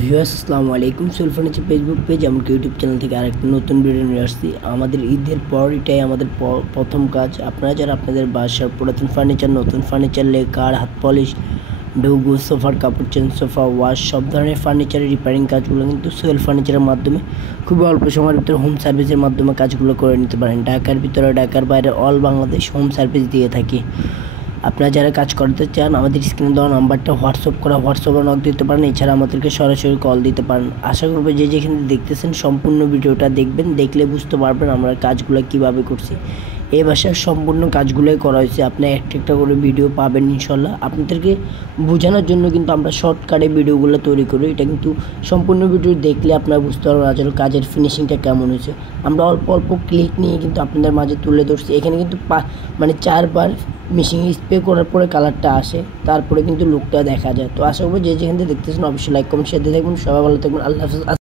Viewers আসসালামু আলাইকুম। Sohel furniture Facebook page এমনকি ইউটিউব চ্যানেল থেকে আরেকটি নতুন ভিডিও নিয়ে আসছি। আমাদের ঈদের পর এটাই আমাদের প্রথম কাজ। আপনারা যারা আপনাদের বাসার পুরাতন ফার্নিচার, নতুন ফার্নিচার, লেকার, হাত পলিশ, ডুগু, সোফার কাপড় চেঞ্জ, সোফা ওয়াশ, সব ধরনের ফার্নিচারের রিপেয়ারিং কাজগুলো কিন্তু সোহেল ফার্নিচারের মাধ্যমে খুবই অল্প সময়ের ভিতরে হোম সার্ভিসের মাধ্যমে কাজগুলো করে নিতে পারেন। ঢাকার ভিতরে, ঢাকার বাইরে অল বাংলাদেশ হোম সার্ভিস দিয়ে থাকি। আপনারা যারা কাজ করতে চান আমাদের স্ক্রিনে দেওয়া নাম্বারটা হোয়াটসঅ্যাপে নক দিতে পারেন। এছাড়া আমাদেরকে সরাসরি কল দিতে পারেন। আশা করব যে যেখানে দেখতেছেন সম্পূর্ণ ভিডিওটা দেখবেন, দেখলে বুঝতে পারবেন আমরা কাজগুলো কীভাবে করছি। এই বাসার সম্পূর্ণ কাজগুলোই করা হয়েছে। আপনি একটা একটা করে ভিডিও পাবেন ইনশাল্লাহ। আপনাদেরকে বোঝানোর জন্য কিন্তু আমরা শর্টকাটে ভিডিওগুলো তৈরি করি। এটা কিন্তু সম্পূর্ণ ভিডিও দেখলে আপনারা বুঝতে পারবেন আসলে কাজের ফিনিশিংটা কেমন হয়েছে। আমরা অল্প অল্প ক্লিক নিয়ে কিন্তু আপনাদের মাঝে তুলে ধরছি। এখানে কিন্তু 4বার মেশিন স্প্রে করার পরে কালারটা আসে, তারপরে কিন্তু লুকটা দেখা যায়। তো আশা করবো যে যেখান থেকে দেখতেছেন অবশ্যই লাইক কমেন্ট শেয়ার দিয়ে থাকবেন। সবাই ভালো থাকবেন। আল্লাহ হাফেজ।